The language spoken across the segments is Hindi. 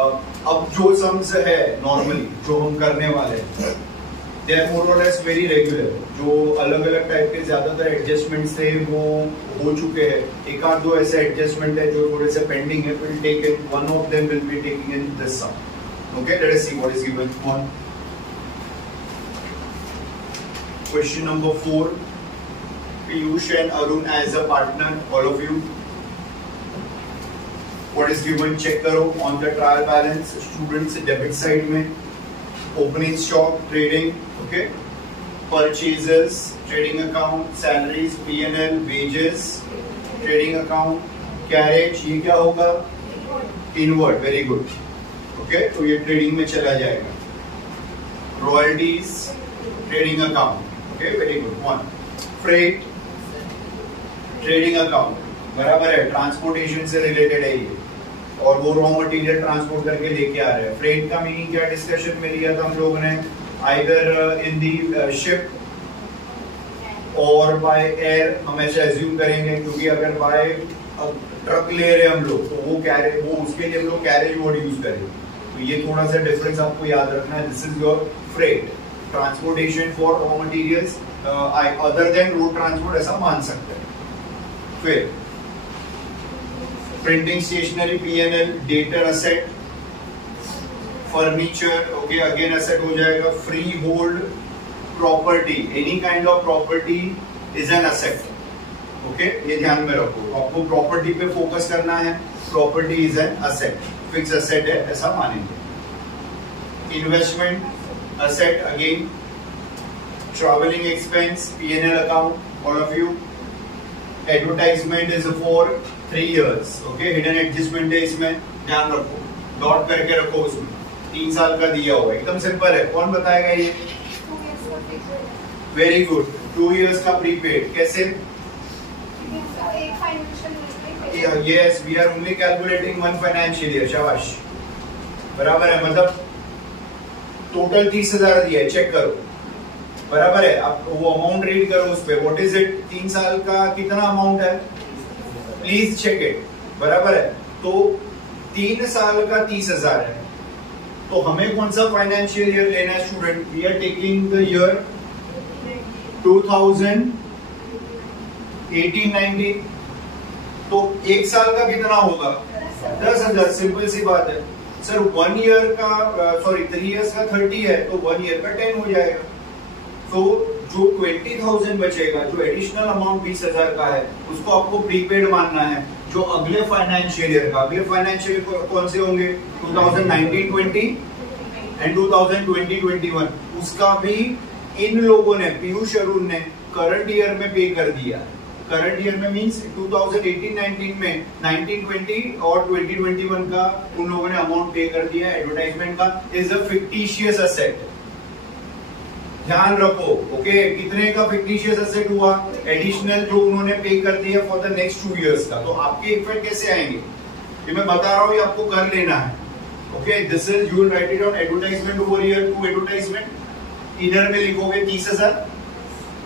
अब जो सम्स है नॉर्मली जो हम करने वाले हैं दे आर मोर और लेस वेरी रेगुलर। जो अलग अलग टाइप के ज्यादातर एडजस्टमेंट्स थे वो हो चुके हैं। एक आध दो ऐसे एडजस्टमेंट है जो थोड़े से पेंडिंग है, will take in one of them will be taking in this sum. Okay, let us see what is given on question number 4। Piyush and Arun as a partner, all of you. What is given? Check करो on the trial balance. Students debit side में opening stock, trading, okay. Purchases, trading account, salaries, P&L, wages, trading account, carriage. ये क्या होगा? Inward, very good. Okay, तो ये trading में चला जाएगा. Royalties, trading account. Okay, very good. One. Freight, trading account, बराबर है, ट्रांसपोर्टेशन से रिलेटेड है ये, और वो रॉ मटेरियल ट्रांसपोर्ट करके लेके आ रहे हैं। फ्रेट का मीनिंग क्या डिस्कशन में लिया था हम लोगों ने? आइदर इन दी शिप और बाय एयर, हम ऐसे एज्यूम करेंगे, क्योंकि अगर बाय ट्रक ले रहे हैं हम लोग तो वो उसके लिए हम लोग कैरेज वर्ड यूज करेंगे। तो ये थोड़ा सा डिफरेंस आपको याद रखना है। This is your freight, transportation for raw materials other than road transport, ऐसा मान सकते हैं। फिर printing stationery, P&L, debtor asset, furniture, okay, again asset हो जाएगा। Freehold property, any kind of property is an asset, okay, ये ध्यान में रखो। आपको प्रॉपर्टी पे फोकस करना है। Property is an asset, fix asset है ऐसा मानेंगे। Investment asset, again travelling expense, P&L account, all of you. Advertisement is for 3 years, okay, hidden adjustment है इसमें, ध्यान रखो, डॉट करके रखो उसमें। 3 साल का दिया हुआ, एकदम सिंपल है। कौन बताएगा ये? वेरी गुड, 2 years का प्रीपेड। कैसे? Yes, we are only calculating 1 financial year, शाबाश, बराबर है, मतलब टोटल 30,000 दिया है, चेक करो, बराबर है। अब वो अमाउंट रीड करो उस पे, व्हाट इज इट? 3 साल का कितना अमाउंट है? प्लीज चेक इट, बराबर है। तो 3 साल का 30,000 है, तो हमें कौन सा फाइनेंशियल ईयर लेना है student? We are taking the year 2018-19। तो 1 साल का कितना होगा? 10,000, सिंपल सी बात है। सर 1 year का, सॉरी 3 years का 30 है, तो 1 year का 10 हो जाएगा। तो जो 20,000 बचेगा, जो एडिशनल अमाउंट 20,000 का है, उसको आपको प्रीपेड मानना है। जो अगले फाइनेंशियल ईयर का, अगले फाइनेंशियल ईयर कौन से होंगे? 2019-20 एंड 2020-21, उसका भी इन लोगों ने, पीयूष अरुण ने करंट ईयर में पे कर दिया। करंट ईयर में मींस 2018-19 में 19-20 और 2021 का उन लोगों ने अमाउंट पे कर दिया। एडवर्टाइजमेंट का इज अ फिक्टिशियस असेट, ध्यान रखो, ओके। कितने का फिक्टिशियस असेट हुआ? एडिशनल जो उन्होंने पे कर दिया फॉर द नेक्स्ट 2 years का। तो आपके इफेक्ट कैसे आएंगे ये मैं बता रहा हूँ, ये आपको कर लेना है, okay. This is, you will write it on advertisement over year 2 advertisement. इधर में लिखोगे 30,000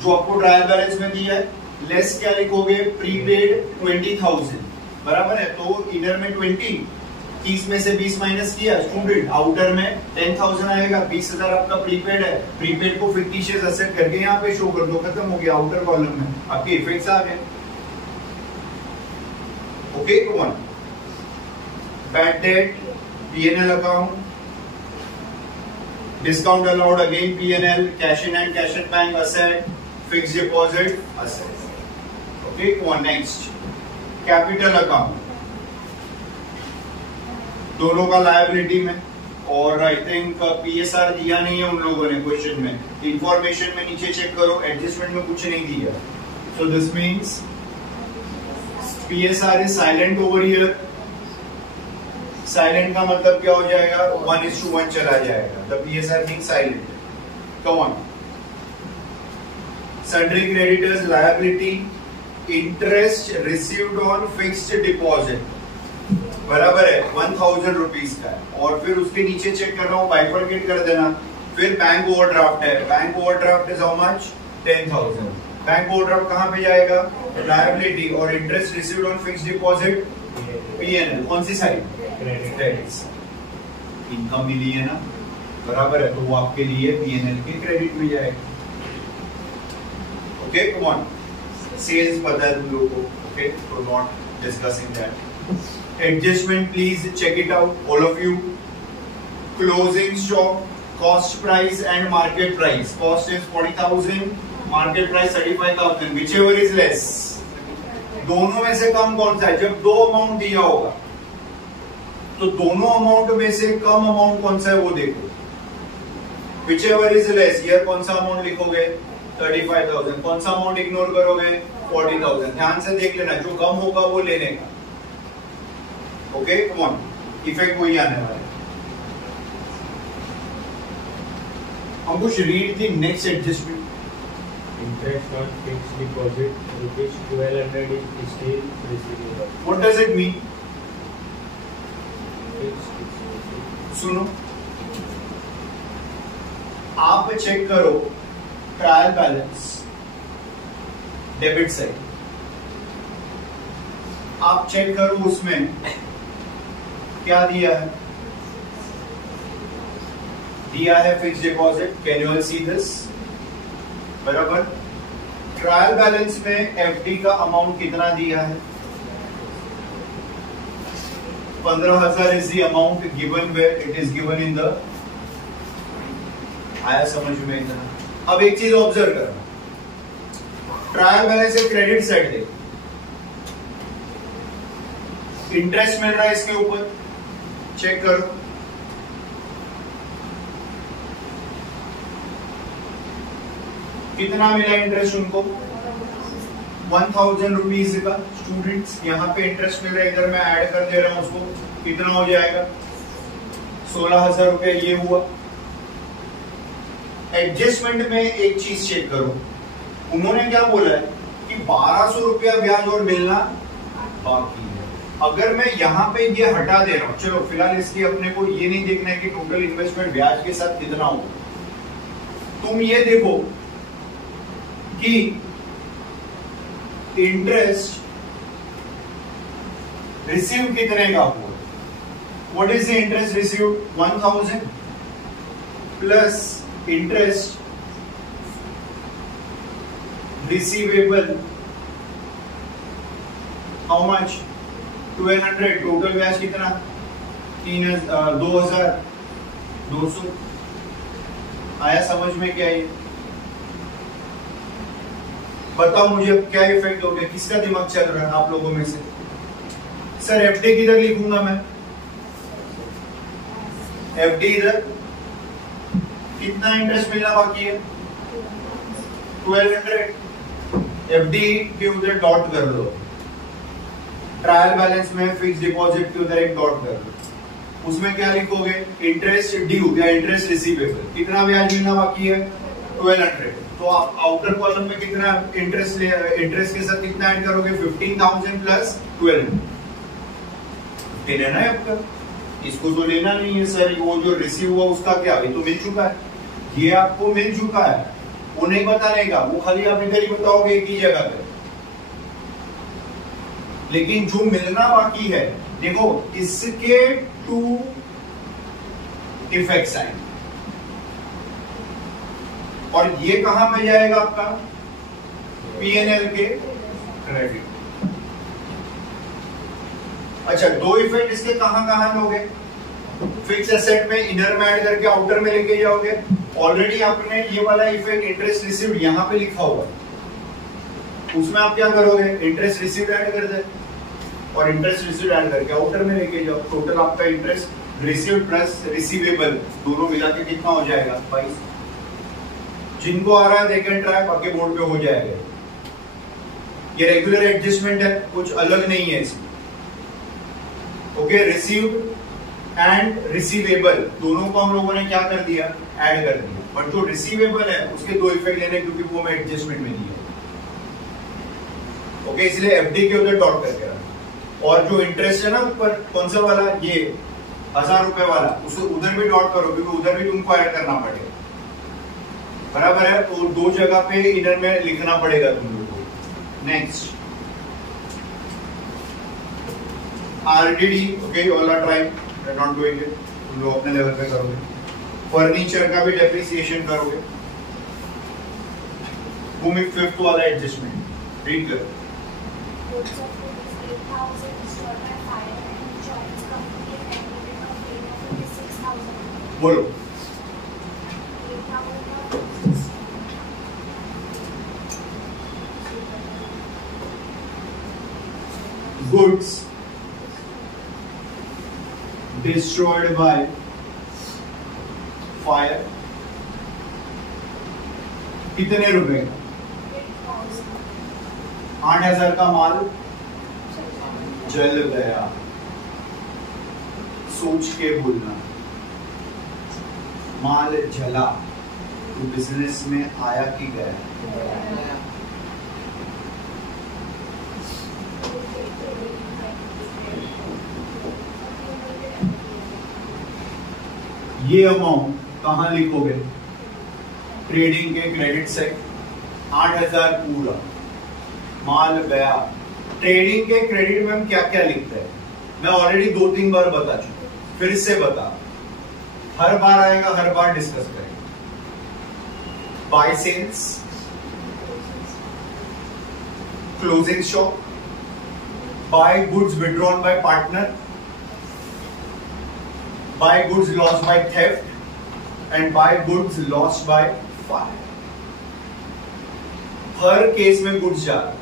जो आपको ट्रायल बैलेंस में दिया है, लेस क्या लिखोगे? प्रीपेड 20,000, बराबर है। तो इधर में 30 में से 20 माइनस किया स्टूडेंट, आउटर में 10,000 आएगा। 20,000 आपका प्रीपेड है, प्रीपेड को फिक्टिशियस असेट करके यहाँ पे शो कर दो, खत्म हो गया। आउटर कॉलम में आपके इफेक्ट्स आ गए, ओके। तो 1 bad debt, P&L account, discount allowed, again P&L, cash in and cash at bank asset, fixed deposit asset, okay. 1 next capital account, दोनों का लायबिलिटी में, और आई थिंक PSR दिया नहीं है उन लोगों ने क्वेश्चन में। इंफॉर्मेशन में नीचे चेक करो, एडजस्टमेंट में कुछ नहीं दिया। So this means PSR is silent over here. Silent का मतलब क्या हो जाएगा? 1:1 चला जाएगा। The PSR means silent. Come on. Sundry creditors liability, interest received on fixed deposit, बराबर है 1,000 रुपीज का है। और फिर उसके नीचे चेक कर रहा हूँ, बाइफरकेट कर देना। फिर बैंक ओवरड्राफ्ट है, bank overdraft is how much? 10,000। Bank overdraft कहाँ पे जाएगा? लायबिलिटी। और interest received on fixed deposit P&L, कौन सी साइड? क्रेडिट। इनकम मिली है ना, बराबर है, तो वो आपके लिए पीएनएल के क्रेडिट में जाएगा। ओके कम ऑन, सेल्स पता है तुम लोगों को, ओके, तो not discussing that. Adjustment please check it out all of you. Closing stock, cost price and market price. Cost is 40,000, market price 35,000, whichever is less. दोनों में से कम कौन सा है? जब दो अमाउंट दिया होगा तो दोनों अमाउंट में से कम अमाउंट कौन सा है वो देखो। whichever is less, here कौन सा अमाउंट लिखोगे? 35,000। कौन सा अमाउंट इग्नोर करोगे? 40,000। ध्यान से देख लेना, जो कम होगा वो लेने का। ओके कम ऑन, इफेक्ट वही आने वाला है। Ankush read the next adjustment. Interest on fixed deposit rupees 1200 is still receivable. What does it mean? Fixed deposit. सुनो, आप चेक करो ट्रायल बैलेंस डेबिट साइड, आप चेक करो उसमें क्या दिया है। दिया है fix deposit, can you all see this, बराबर। ट्रायल बैलेंस में एफडी का अमाउंट कितना दिया है? 15,000 is the amount given where it is given in the, आया समझ में इतना? अब एक चीज ऑब्जर्व करना, ट्रायल बैलेंस से क्रेडिट साइड दे, इंटरेस्ट मिल रहा है इसके ऊपर, चेक करो। कितना मिला इंटरेस्ट उनको? 1,000 रुपीज का। स्टूडेंट्स यहाँ पे इंटरेस्ट मिल रहा है, इधर मैं ऐड कर दे रहा हूं उसको, कितना हो जाएगा? 16,000 रुपए ये हुआ। एडजस्टमेंट में एक चीज चेक करो, उन्होंने क्या बोला है कि 1,200 रुपया ब्याज और मिलना बाकी है। अगर मैं यहाँ पे ये हटा दे रहा हूं, चलो फिलहाल इसकी अपने को ये नहीं देखना है कि टोटल इन्वेस्टमेंट ब्याज के साथ कितना होगा। तुम ये देखो कि इंटरेस्ट रिसीव कितने का हुआ। What is the interest receive? 1,000 plus interest receivable how much? 1200। Total ब्याज कितना? 2,200। आया समझ में क्या है? बताओ मुझे अब क्या इफेक्ट हो गया, किसका दिमाग चल रहा है आप लोगों में से? सर एफडी किधर लिखूंगा मैं? एफडी इधर कितना इंटरेस्ट मिलना बाकी है? 1200। एफडी के उधर डॉट कर दो, ट्रायल बैलेंस में फिक्स डिपॉजिट के उधर एक डॉट कर दो। उसमें क्या लिखोगे? इंटरेस्ट ड्यू या इंटरेस्ट रिसीवेबल, कितना ब्याज मिलना बाकी है? 1200। तो आप आउटर कॉलम में कितना इंटरेस्ट के साथ कितना ऐड करोगे? 15,000 प्लस 1200 लेना है आपका। इसको तो लेना नहीं है सर, वो जो रिसीव हुआ उसका क्या? ये तो मिल चुका है, ये आपको मिल चुका है, वो नहीं बताने का, वो खाली आप इधर ही बताओगे एक ही जगह पे। लेकिन जो मिलना बाकी है, देखो इसके 2 इफेक्ट्स आएंगे और ये कहां पे जाएगा आपका? पीएनएल के क्रेडिट। अच्छा, 2 इफेक्ट इसके कहां लोगे? फिक्स एसेट में इनर में ऐड करके आउटर में लेके जाओगे। ऑलरेडी आपने ये वाला इफेक्ट इंटरेस्ट रिसीव्ड यहां पे लिखा हुआ, उसमें आप क्या करोगे? इंटरेस्ट रिसीव्ड ऐड कर दे और इंटरेस्ट रिसीव्ड ऐड करके आउटर में लेके जाओ। टोटल आपका इंटरेस्ट रिसीव्ड प्लस रिसीवेबल दोनों मिला के कितना हो जाएगा? 22। जिनको आ रहा है दे कैन ट्राई, बाकी बोर्ड पे हो जाएगा। ये रेगुलर एडजस्टमेंट है, कुछ अलग नहीं है इसमें। ओके, रिसीव्ड एंड रिसीवेबल दोनों को हम लोगों ने क्या कर दिया? ऐड कर दिया। बट जो रिसीवेबल है उसके 2 इफेक्ट लेने, क्योंकि वो मैं एडजस्टमेंट में दिया। ओके, इसलिए एफडी के उधर डॉट करके रखा। और जो इंटरेस्ट है ना ऊपर, कौन सा वाला? ये 1,000 रुपए वाला, उसको उधर भी डॉट करो, क्योंकि उधर भी तुमको ऐड करना पड़ेगा। बराबर है, तो 2 जगह पे इधर में लिखना पड़ेगा तुम लोग को। Next RDD, okay, you all are trying, they're not doing it. तुम लोग अपने लेवल पे करोगे। फर्नीचर का भी डेप्रिसिएशन करोगे। भूमि फिफ्थ वाला एडजस्टमेंट रीड करो। बोलो। गुड्स destroyed by fire कितने रुपए का? 8,000 का माल जल गया। सोच के बोलना, माल जला तो बिजनेस में आया कि गया? ये अमाउंट कहां लिखोगे? ट्रेडिंग के क्रेडिट से 8,000 पूरा माल गया। ट्रेडिंग के क्रेडिट में हम क्या क्या लिखते हैं? मैं ऑलरेडी 2-3 बार बता चुका, फिर से बता, हर बार आएगा, हर बार डिस्कस करेंगे। By sales, closing stock, by goods withdrawn by partner, buy goods lost by theft and buy goods lost by fire। Her case में गुड्स जा रहा है।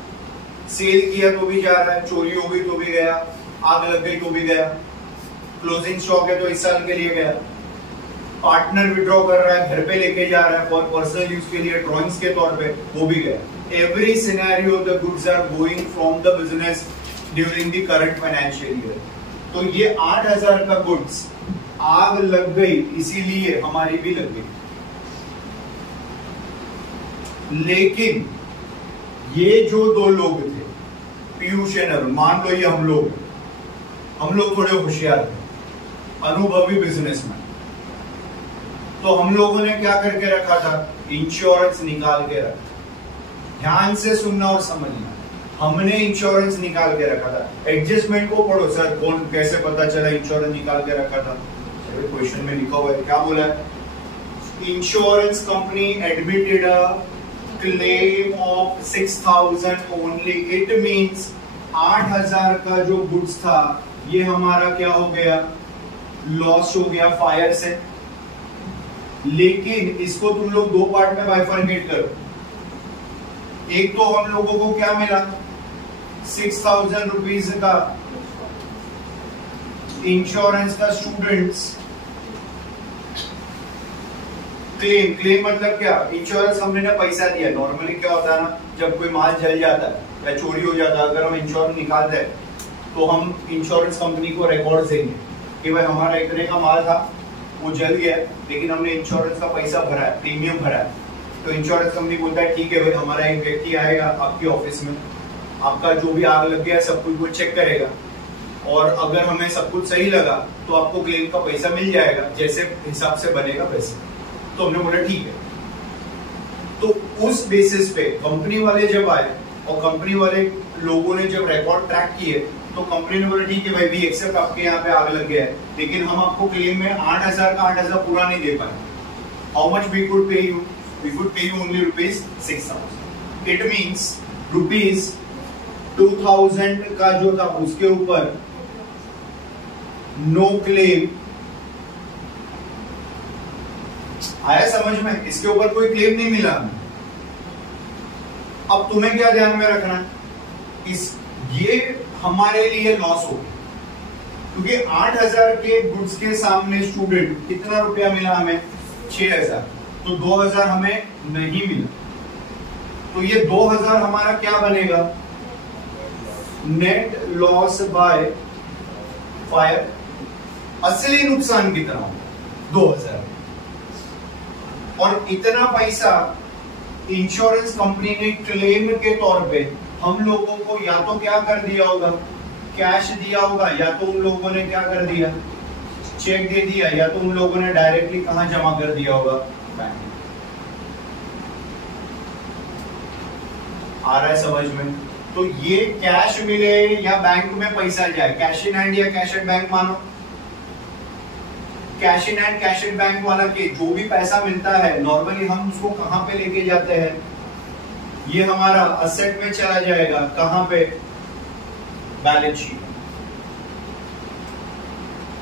सेल किया तो भी जा रहा है, चोरी हो गई तो भी गया, आग लग गई तो भी गया, क्लोजिंग स्टॉक है तो इस साल के लिए गया, पार्टनर विड्रॉ कर रहा है, घर पे लेके जा रहा है फॉर पर्सनल यूज के लिए, ड्रॉइंग्स के तौर पे, वो भी गया। Every scenario the goods are going from the business during the current financial year. तो ये 8,000 का गुड्स आग लग गई, इसीलिए हमारी भी लग गई। लेकिन ये जो 2 लोग थे, पीयूष एंड अरुण, मान लो ये हम लोग थोड़े होशियार थे, अनुभवी बिजनेसमैन, तो हम लोगों ने क्या करके रखा था? इंश्योरेंस निकाल के रखा। ध्यान से सुनना और समझना, हमने इंश्योरेंस निकाल के रखा था। एडजस्टमेंट को पढ़ो सर, कौन कैसे पता चला इंश्योरेंस निकाल के रखा था? क्वेश्चन में लिखा हुआ है, क्या बोला है? Insurance company admitted a claim of 6,000 only. It means 8,000 का जो गुड्स था ये हमारा क्या हो गया? लॉस हो गया फायर से। लेकिन इसको तुम लोग 2 पार्ट में बाइफरकेट करो। एक तो हम लोगों को क्या मिला? 6,000 रुपीज का इंश्योरेंस का स्टूडेंट्स क्लेम मतलब क्या? इंश्योरेंस कंपनी ने पैसा दिया। नॉर्मली क्या होता है ना, जब कोई माल जल जाता है या चोरी हो जाता है, अगर हम इंश्योरेंस निकालते हैं तो हम इंश्योरेंस कंपनी को रिकॉर्ड देंगे कि भाई हमारा इतने का माल था, वो जल गया, लेकिन हमने इंश्योरेंस का पैसा भरा है, प्रीमियम भरा है। तो इंश्योरेंस कंपनी बोलता है ठीक है भाई, हमारा एक व्यक्ति आएगा आपकी ऑफिस में, आपका जो भी आग लग गया सब कुछ वो चेक करेगा, और अगर हमें सब कुछ सही लगा तो आपको क्लेम का पैसा मिल जाएगा, जैसे हिसाब से बनेगा पैसा। तो हमने बोला ठीक है। तो उस बेसिस पे कंपनी वाले जब आए और कंपनी वाले लोगों ने जब रिकॉर्ड ट्रैक किए, तो कंपनी ने बोला ठीक है भाई, वी एक्सेप्ट आपके यहाँ पे आग लग गया है, लेकिन हम आपको क्लेम में 8,000 का 8,000 पूरा नहीं दे पाए। हाउ मच वी कुड पे यू? वी कुड पे यू ओनली ₹6,000। इट मीन्स ₹2,000 का जो था उसके ऊपर नो क्लेम आया। समझ में? इसके ऊपर कोई क्लेम नहीं मिला। अब तुम्हें क्या ध्यान में रखना है, ये हमारे लिए लॉस हो, क्योंकि 8,000 के गुड्स के सामने स्टूडेंट कितना रुपया मिला हमें? 6,000। तो 2,000 हमें नहीं मिला। तो ये 2,000 हमारा क्या बनेगा? Net loss by fire. असली नुकसान कितना होगा? 2,000। और इतना पैसा इंश्योरेंस कंपनी ने क्लेम के तौर पे हम लोगों को या तो क्या कर दिया होगा? कैश दिया होगा, या तो उन लोगों ने क्या कर दिया? चेक दे दिया, या तो उन लोगों ने डायरेक्टली कहां जमा कर दिया होगा? बैंक। आ रहा है समझ में? तो ये कैश मिले या बैंक में पैसा जाए, कैश इन हैंड या कैश एट बैंक मानो। Cash in and cash in bank वाला के जो भी पैसा मिलता है नॉर्मली हम उसको कहां पे लेके जाते हैं, ये हमारा असेट में चला जाएगा, कहां पे, बैलेंस शीट।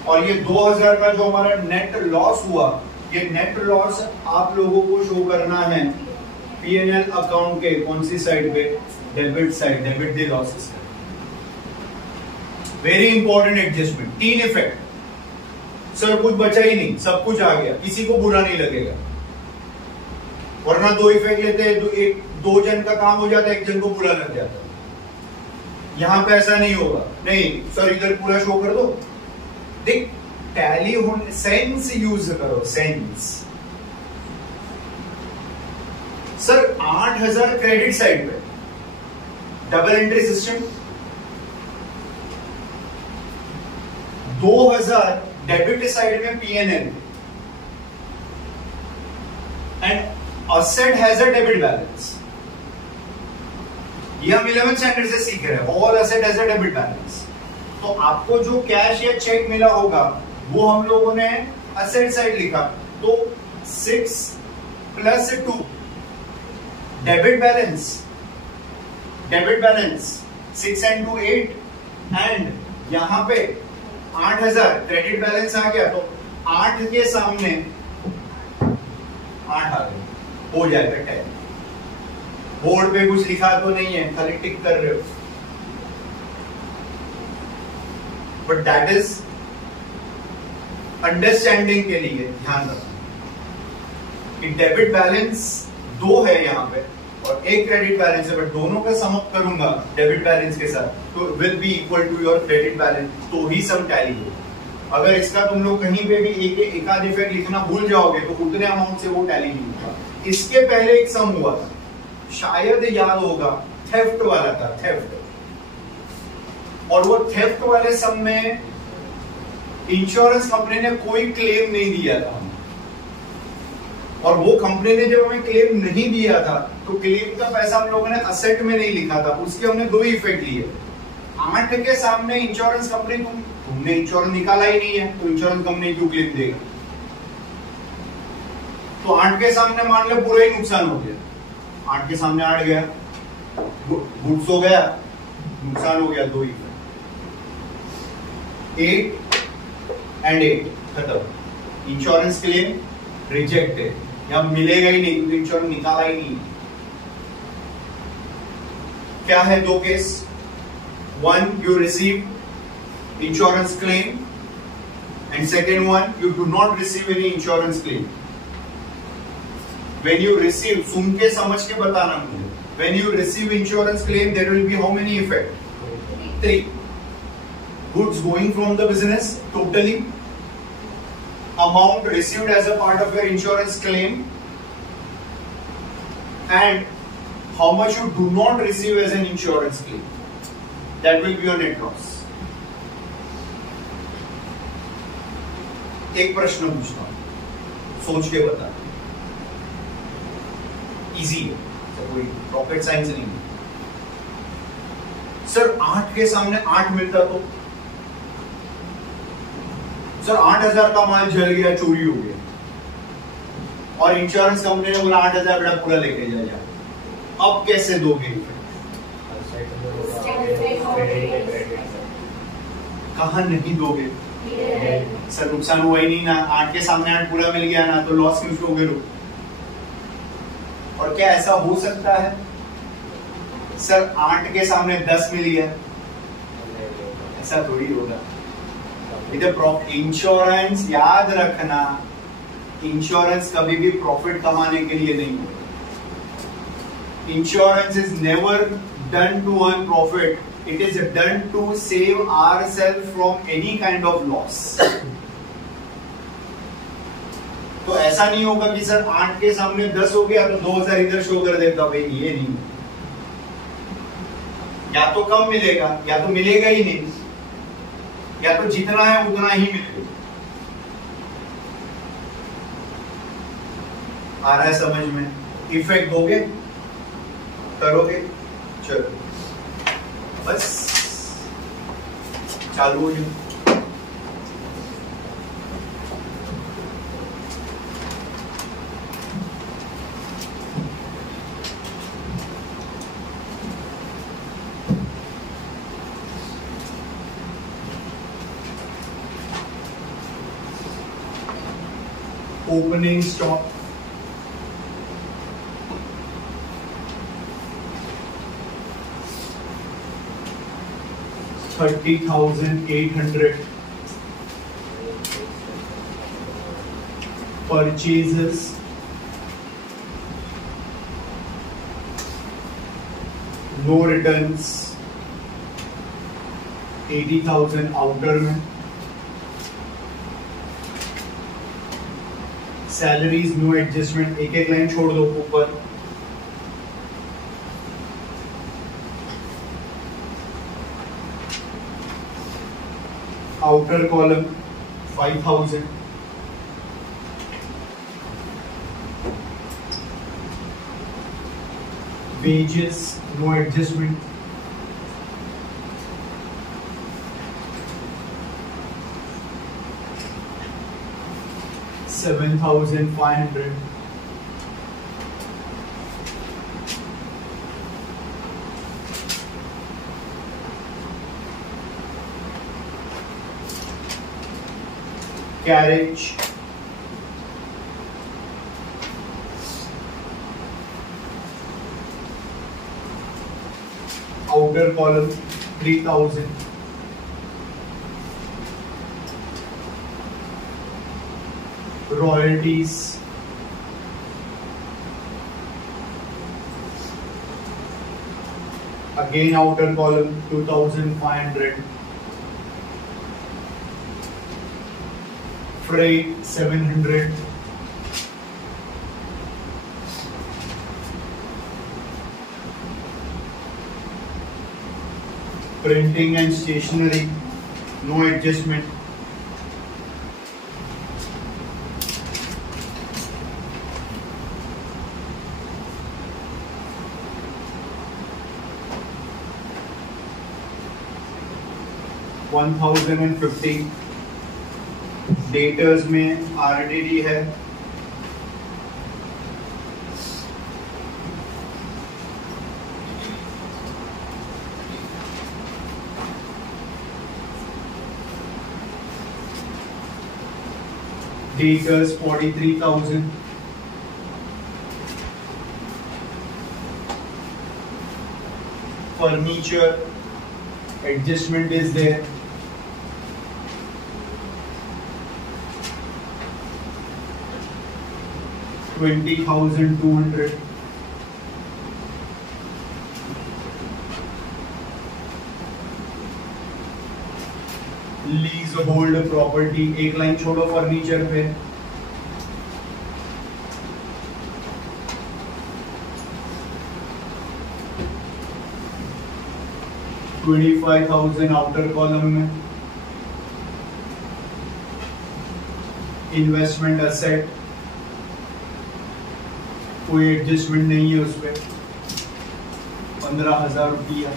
और ये 2000 का जो हमारा नेट लॉस हुआ, ये नेट लॉस आप लोगों को शो करना है P&L अकाउंट के कौन सी साइड पे, debit side, debit the losses. Very important adjustment, 3 effect. Sir कुछ बचा ही नहीं, सब कुछ आ गया, किसी को बुरा नहीं लगेगा। वरना 2 इफेक्ट लेते हैं, 2 जन का काम हो जाता है, 1 जन को बुरा लग जाता है। यहां पे ऐसा नहीं होगा। नहीं सर इधर पूरा शो कर दो। देख टैली होने, सेंस यूज करो, सेंस। सर 8000 क्रेडिट साइड पे, double entry system, 2000 debit side में P&L, and asset has a debit balance. ये हम 11th स्टैंडर्ड से सीख रहे हैं, all asset has a debit balance. तो आपको जो कैश या चेक मिला होगा वो हम लोगों ने असेट साइड लिखा, तो 6 + 2 डेबिट बैलेंस, 6 and 2 8, एंड यहां पे 8000 क्रेडिट बैलेंस आ गया, तो 8 के सामने 8 आ गए, हो जाएगा टैली। बोर्ड पे कुछ लिखा तो नहीं है, खाली टिक कर रहे हो, बट दैट इज अंडरस्टैंडिंग के लिए ध्यान रखो कि डेबिट बैलेंस 2 है यहाँ पे और 1 क्रेडिट बैलेंस है, बट दोनों का सम अप करूंगा डेबिट बैलेंस के साथ तो will be equal to your credit balance, तो ही सम टैली हो। अगर इसका तुम लोग कहीं पे भी एक आध इफेक्ट लिखना भूल जाओगे तो उतने अमाउंट से वो टैली नहीं होगा। इसके पहले एक सम हुआ था, शायद याद होगा, थेफ्ट वाला था, थेफ्ट। और वो थेफ्ट वाले सम में इंश्योरेंस कंपनी ने कोई क्लेम नहीं दिया था, और वो कंपनी ने जब हमें क्लेम नहीं दिया था तो क्लेम का पैसा हम लोगों ने असेट में नहीं लिखा था, उसके हमने 2 ही इफेक्ट लिए। 8 के सामने इंश्योरेंस कंपनी, तुमने इंश्योरेंस निकाला ही नहीं है तो इंश्योरेंस कंपनी क्यों क्लेम देगा। तो 8 के सामने मान लो पूरा ही नुकसान हो गया, 8 के सामने 8 गया, गुड्स हो गया, नुकसान हो गया, 2 ही। 8 and 8 खत्म। इंश्योरेंस क्लेम रिजेक्टेड, या मिलेगा ही नहीं क्योंकि इंश्योरेंस निकाला ही नहीं। क्या है 2 case? 1 you receive insurance claim and second one you do not receive any insurance claim. When you receive, सुन के समझ के बताना मुझे, when you receive insurance claim there will be how many effect? 3. Goods going from the business totally, amount received as a part of your insurance claim, and how much you do not receive as an insurance claim. That will be your net loss. एक प्रश्न पूछता हूं, सोच के बता, इजी है, कोई रॉकेट साइंस नहीं है। सर 8 के सामने 8 मिलता तो, सर 8000 का माल जल गया, चोरी हो गया, और इंश्योरेंस कंपनी ने बोला 8000 बेटा पूरा लेके जा, अब कैसे दोगे? कहां नहीं दोगे? सर नुकसान हुआ ही नहीं ना, 8 के सामने 8 पूरा मिल गया ना, तो लॉस क्यों लोगे लोग? और क्या ऐसा हो सकता है सर 8 के सामने 10 मिल गया? ऐसा थोड़ी होगा। इंश्योरेंस याद रखना, इंश्योरेंस कभी भी प्रॉफिट कमाने के लिए नहीं होता। Insurance is never done to earn profit, it is done to save ourself from any kind of loss. तो ऐसा नहीं होगा कि सर 8 के सामने 10 हो गया तो 2000 इधर शो कर देता, भाई ये नहीं, या तो कम मिलेगा या तो मिलेगा ही नहीं, या तो जितना है उतना ही मिलेगा। आ रहा है समझ में? इफेक्ट दोगे, करोगे, चलो बस चालू हो जाए। opening stock, $30,800. Purchases, no returns, 80,000 outer में. Salaries no adjustment, एक एक लाइन छोड़ दो ऊपर. Outer column 5,000. Wages no adjustment. $7,500. Carriage, outer column 3,000. Royalties, again outer column 2,500. Freight 700. Printing and stationery, no adjustment. $1,050. Debtors में आरडीडी है, debtors 43,000. Furniture adjustment is there. $20,200. Leasehold property, एक लाइन छोड़ो फर्नीचर पे. $25,000 आउटर कॉलम में. इन्वेस्टमेंट असेट, कोई एडजस्टमेंट नहीं है उस पर. 15,000 रुपया.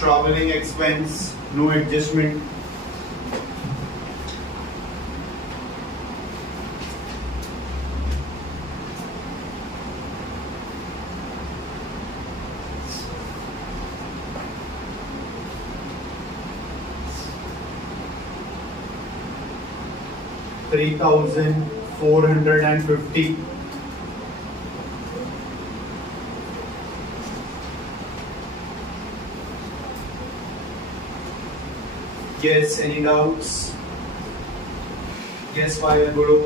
Travelling expense no adjustment. $3,450. Yes, any doubts? Yes, fire Guru.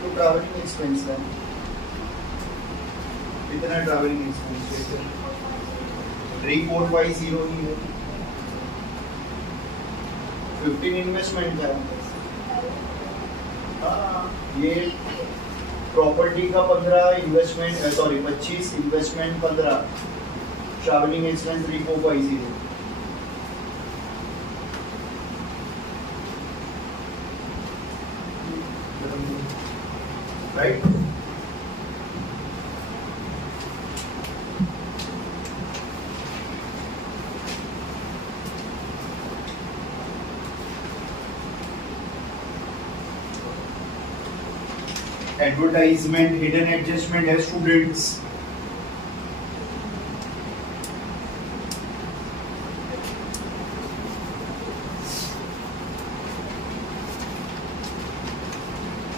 तो ट्रैवलिंग एक्सपेंस है, कितना ट्रैवलिंग एक्सपेंस है? 3450 ही है. 15 इन्वेस्टमेंट है. ये प्रॉपर्टी का 15 investment, sorry 25 investment 15, travelling expense 3450. Right. Advertisement hidden adjustment है स्टूडेंट्स।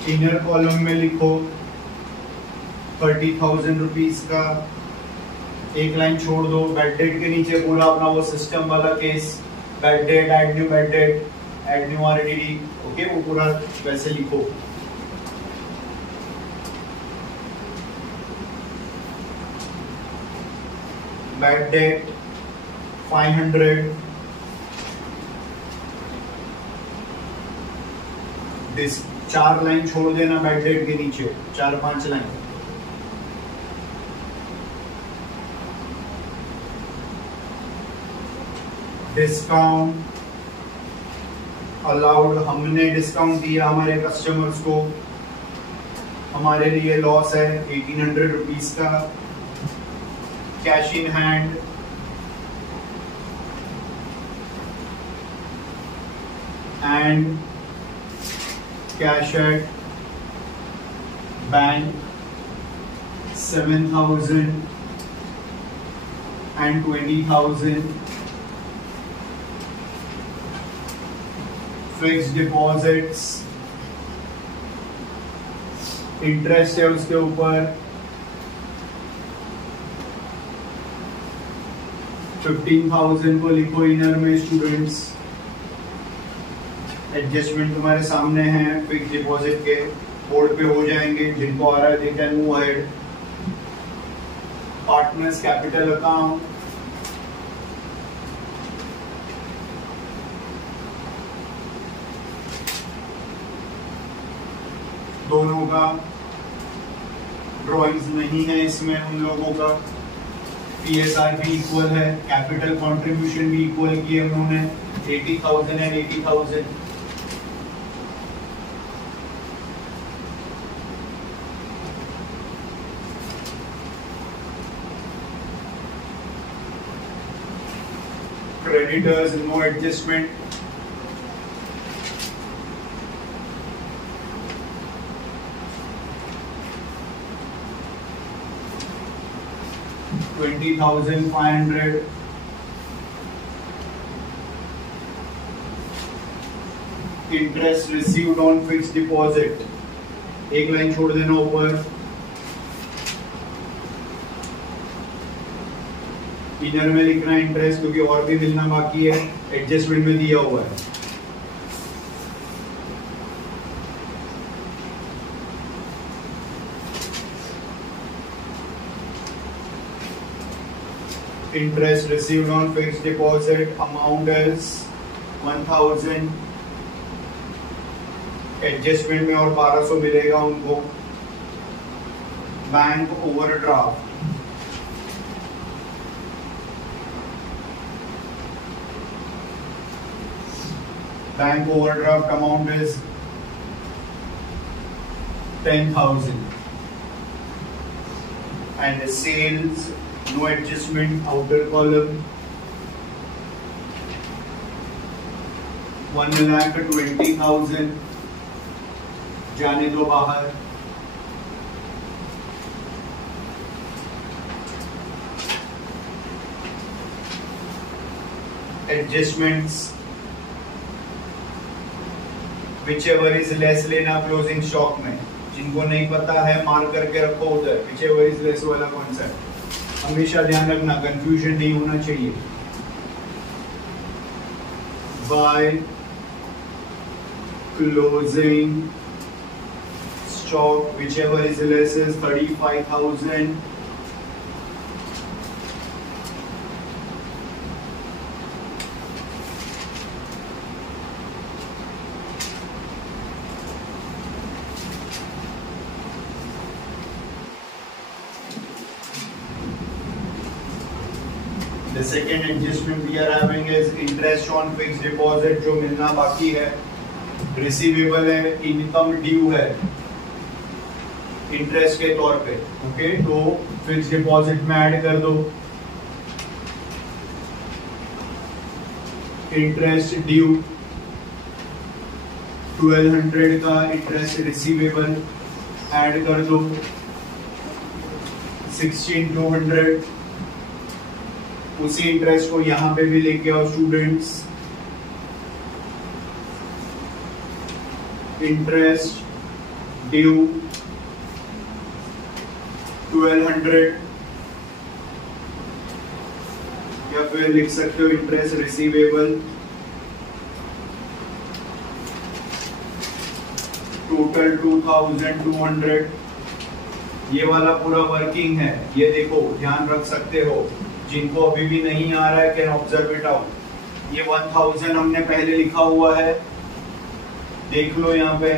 इनर कॉलम में लिखो 30,000 रुपीज का, एक लाइन छोड़ दो बैड डेट के नीचे पूरा अपना वो सिस्टम वाला case, bad debt, add new RDD, okay, वो पूरा वैसे लिखो। बैड डेट 500, चार लाइन छोड़ देना बैड डेट के नीचे, 4-5 लाइन। डिस्काउंट अलाउड, हमने डिस्काउंट दिया हमारे कस्टमर्स को, हमारे लिए लॉस है 1800 रुपीज का। Cash in hand and cash at bank 7,000 and 20,000। Fix deposits, interest है उसके ऊपर 15,000 को लिखो इनर में स्टूडेंट्स। एडजस्टमेंट तुम्हारे सामने हैं, फिक्स डिपॉजिट के बोर्ड पे हो जाएंगे, जिनको आ रहा है they can move ahead. Partners capital account, दोनों का ड्राइंग्स नहीं है इसमें उन लोगों का। पीएसआर भी इक्वल है, कैपिटल कंट्रीब्यूशन भी इक्वल किए उन्होंने 80,000 and 80,000। Creditors no adjustment, $20,500। Interest received on fix deposit, एक लाइन छोड़ देना ऊपर। इनर में लिखना है इंटरेस्ट, क्योंकि और भी मिलना बाकी है, एडजस्टमेंट में दिया हुआ है। Interest received on fixed deposit amount is 1,000। Adjustment में और 1200 मिलेगा उनको। Bank overdraft, bank overdraft amount is 10,000 and sales no adjustment, outer column 1,20,000 जाने दो बाहर। एडजस्टमेंट्स whichever is less लेना क्लोजिंग स्टॉक में, जिनको नहीं पता है मार्क करके रखो उधर, whichever is less वाला कॉन्सेप्ट हमेशा ध्यान रखना, कंफ्यूजन नहीं होना चाहिए। By closing stock whichever is less is 35,000। The second adjustment we are having is interest on fixed deposit, जो मिलना बाकी है। रिसीवेबल है, इनकम ड्यू है इंटरेस्ट के तौर पे, ओके, तो फिक्स डिपॉजिट में ऐड कर दो। इंटरेस्ट ड्यू 1200 का इंटरेस्ट रिसीवेबल ऐड कर दो 16,200, उसी इंटरेस्ट को यहां पे भी लेके आओ स्टूडेंट्स। इंटरेस्ट ड्यू 1200, या फिर लिख सकते हो इंटरेस्ट रिसीवेबल टोटल 2,200। ये वाला पूरा वर्किंग है, ये देखो ध्यान रख सकते हो, जिनको अभी भी नहीं आ रहा है कैन ऑब्जर्व इट आउट। ये 1000 हमने पहले लिखा हुआ है, देख लो यहाँ पे,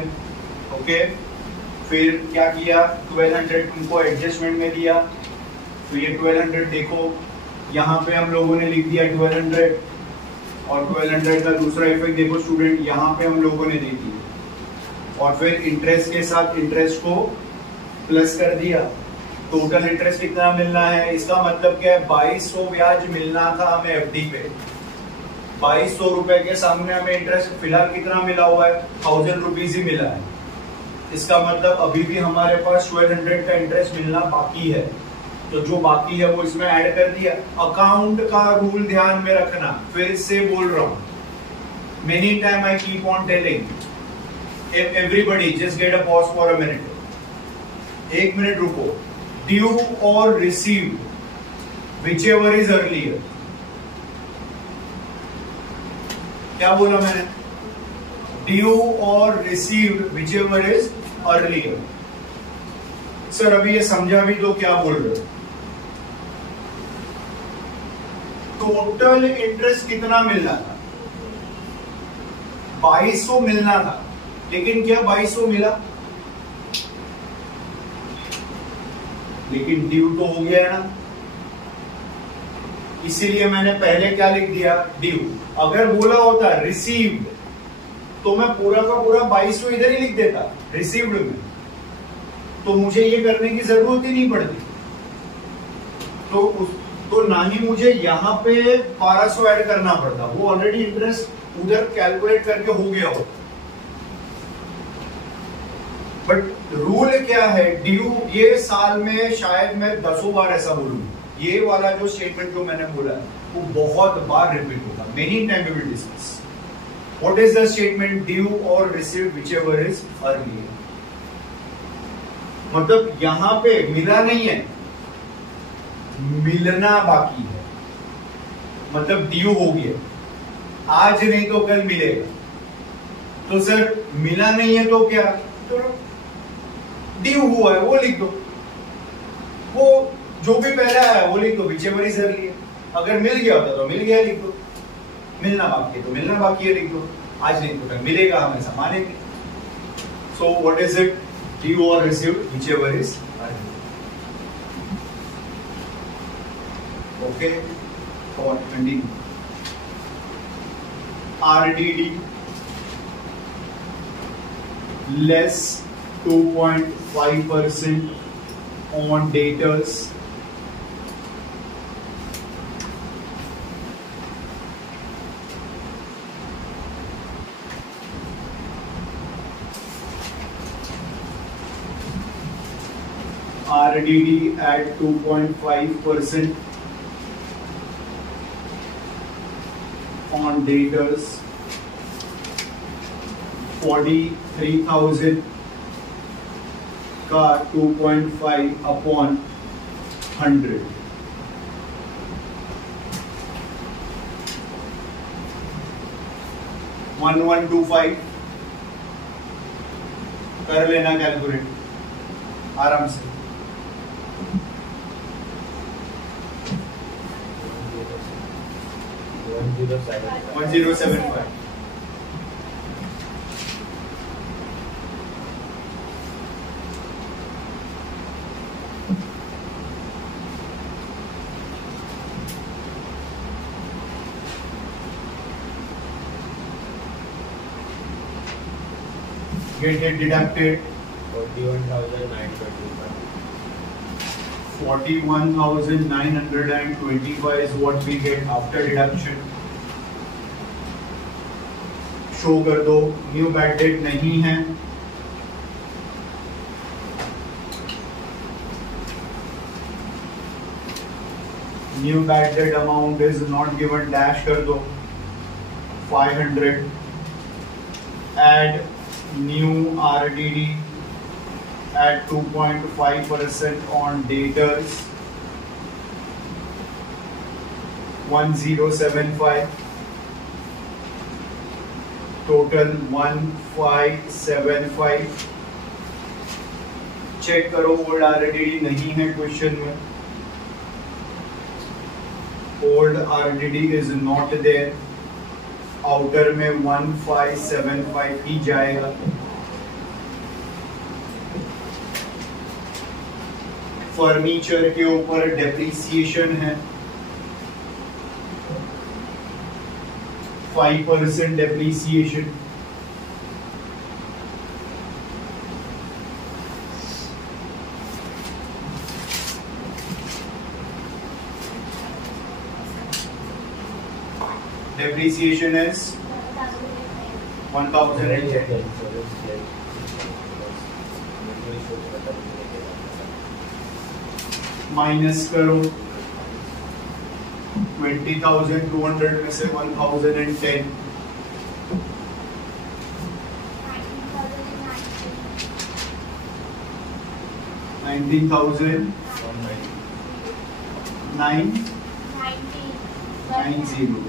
ओके। फिर क्या किया, 1200 तुमको एडजस्टमेंट में दिया, तो ये 1200 देखो यहाँ पे हम लोगों ने लिख दिया 1200, और 1200 का दूसरा इफेक्ट देखो स्टूडेंट, यहाँ पे हम लोगों ने दे दिया, और फिर इंटरेस्ट के साथ इंटरेस्ट को प्लस कर दिया। टोटल इंटरेस्ट कितना मिलना है, इसका मतलब क्या है, 2200 ब्याज मिलना था हमें एफडी पे। 2200 रुपए के सामने हमें इंटरेस्ट फिलहाल कितना मिला हुआ है, 1000 रुपीज ही मिला है। इसका मतलब अभी भी हमारे पास 1200 का इंटरेस्ट मिलना बाकी है, तो जो बाकी है वो इसमें ऐड कर दिया। अकाउंट का रूल ध्यान में रखना, फिर से बोल रहा हूं, many time I keep on telling everybody, just get a pause for a minute, 1 minute रुको। ड्यू और रिसीव whichever is earlier, क्या बोला मैंने, ड्यू और receive whichever is earlier। Sir अभी ये समझा भी तो क्या बोल रहे हो। टोटल इंटरेस्ट कितना मिलना था, 2200 मिलना था, लेकिन क्या 2200 मिला, लेकिन ड्यू तो हो गया है ना, इसीलिए मैंने पहले क्या लिख दिया, ड्यू। अगर बोला होता रिसीव्ड तो मैं पूरा का पूरा 2200 इधर ही लिख देता रिसीव्ड में, तो मुझे ये करने की जरूरत ही नहीं पड़ती, तो ना ही मुझे यहाँ पे 1200 ऐड करना पड़ता, वो ऑलरेडी इंटरेस्ट उधर कैलकुलेट करके हो गया हो। बट रूल क्या है, ड्यू ये साल में शायद मैं 10 बार ऐसा बोलूं, ये वाला जो स्टेटमेंट जो मैंने बोला वो बहुत बार रिपीट होगा, many time we will discuss. What is the statement, due और रिसीव व्हिचएवर इज अर्लियर। मतलब यहां पे मिला नहीं है, मिलना बाकी है, मतलब ड्यू हो गया, आज नहीं तो कल मिलेगा। तो सर मिला नहीं है तो क्या, तो ड्यू हुआ है वो लिख दो, वो जो भी पहले आया वो लिख दो, व्हिचएवर इज अर्लियर। अगर मिल गया होता तो मिल गया लिख दो, मिलना बाकी है तो मिलना बाकी है लिख दो, आज नहीं तो कल मिलेगा, हमेशा मानेंगे। So what is it, due और receive whichever is earlier. Okay, और continue. RDD less 2.5% on debtors, RDD at 2.5% on debtors, 43,000 का 2.5 upon 100, वन 125 कर लेना कैलकुलेट आराम से। 1075। Get it deducted. 41,925. 41,925 is what we get after deduction. Show कर दो, न्यू बैड डेट नहीं है, new bad debt amount is not given, dash कर दो 500. Add new RDD at 2.5% on debtors 1075, total 1575. Check करो ओल्ड RDD नहीं है क्वेश्चन में, old RDD is not there, outer में 1575 ही जाएगा. फर्नीचर के ऊपर डेप्रिसिएशन है 5% डेप्रिसिएशन. Depreciation is 1010. माइनस करो 20,200 में से 1010. 19,000 990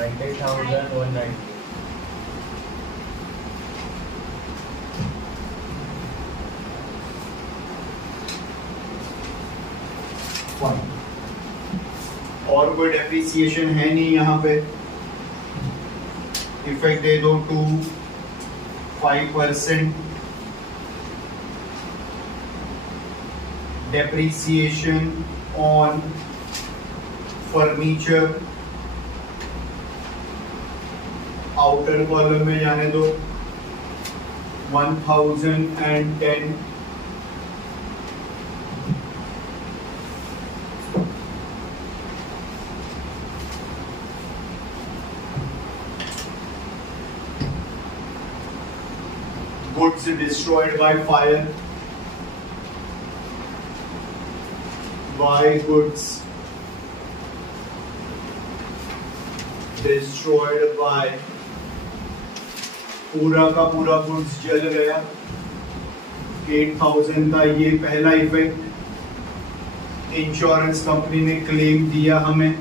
90,190. और कोई डेप्रिसिएशन है नहीं यहाँ पे, इफेक्ट दे दो 5% depreciation on furniture. Outer column में जाने दो 1010. Goods destroyed by fire. By goods destroyed by, पूरा का पूरा गुड्स जल गया 8,000 का. ये पहला इफेक्ट. इंश्योरेंस कंपनी ने क्लेम दिया हमें,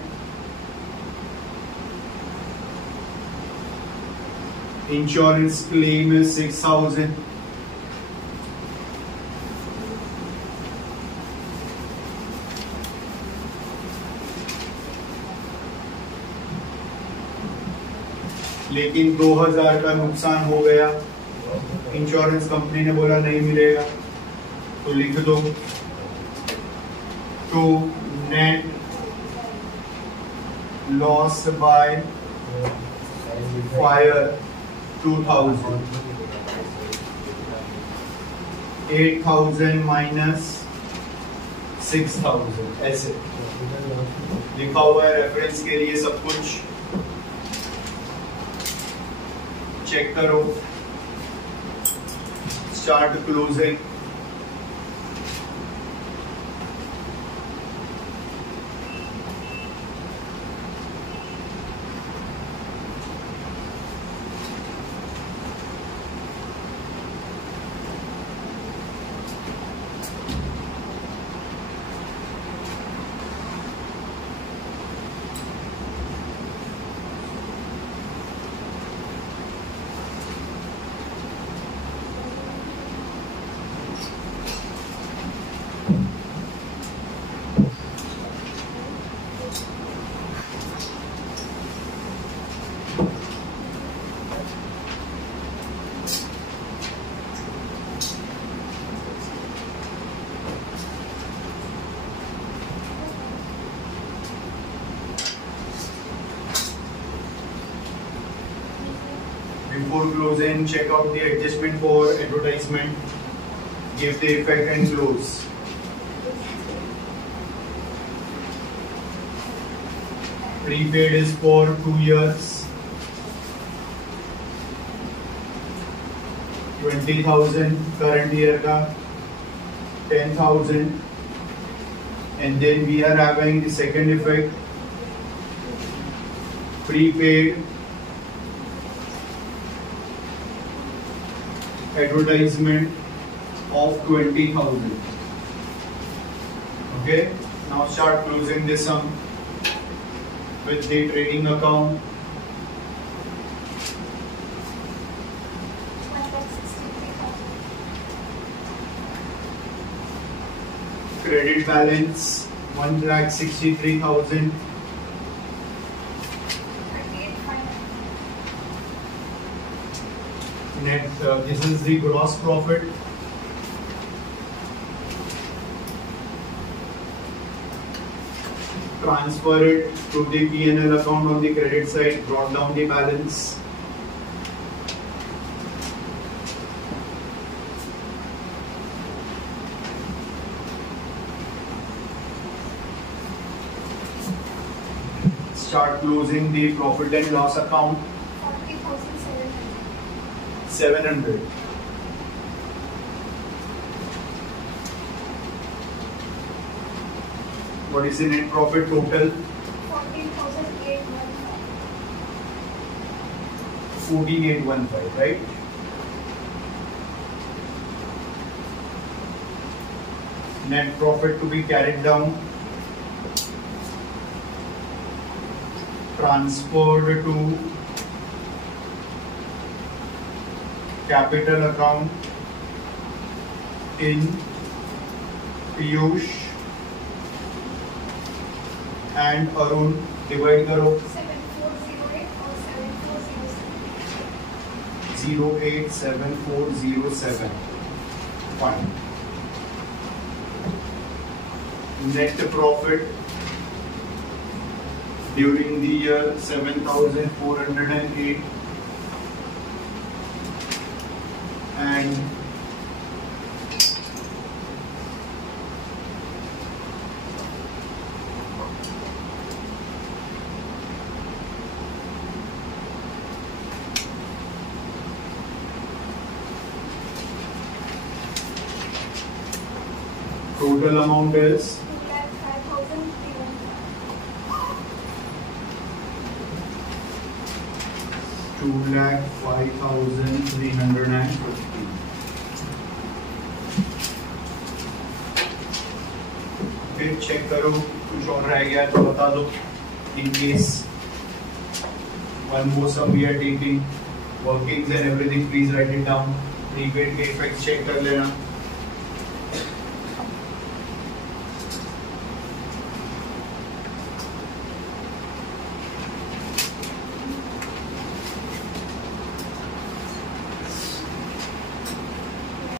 इंश्योरेंस क्लेम है 6,000. लेकिन 2,000 का नुकसान हो गया, इंश्योरेंस कंपनी ने बोला नहीं मिलेगा, तो लिख दो to net loss by fire 2,000. 8,000 minus 6,000 ऐसे लिखा हुआ है रेफरेंस के लिए सब कुछ. चेक करो. Start closing. Before closing, check out the adjustment for advertisement, give the effect and close. Prepaid is for 2 years. 20,000 current year का 10,000. And then we are having the second effect, prepaid advertisement of 20,000. Okay, now start closing this sum with the trading account. Credit balance 1,63,000. Net, this is the gross profit. Transfer it to the P&L account on the credit side, brought down the balance. Start closing the profit and loss account. 700. What is the net profit total? 14,815, right? Net profit to be carried down, transferred to capital account in Piyush and Arun. Divide करो 087407. Fine. Net profit during the year 7,408 and total amount is 2,05,350. फिर चेक करो कुछ और रह गया तो बता दो. In case one more sum we are taking, workings and everything, please write it down. Prepaid के effects check कर लेना.